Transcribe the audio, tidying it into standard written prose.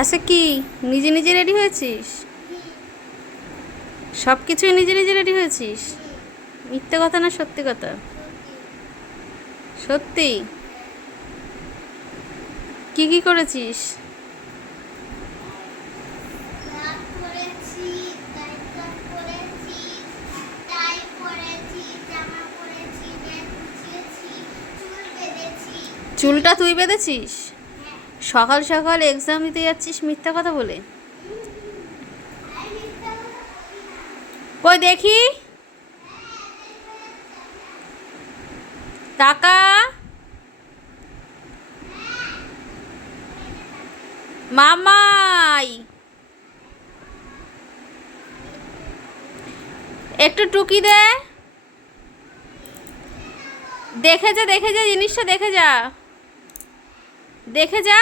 আচ্ছা কি নিজে নিজে রেডি হয়েছিস? সব কিছুই নিজে নিজে রেডি হয়েছিস? মিথ্যে কথা না সত্যি কথা? সত্যি? কি কি করেছিস? চুলটা তুই বেঁধেছিস? সকাল সকাল এক্সাম দিতে যাচ্ছিস মিথ্যা কথা বলে? কই দেখি, টাকা মামাই একটু টুকি দে। দেখে যা, দেখে যা, জিনিসটা দেখে যা, দেখে যা।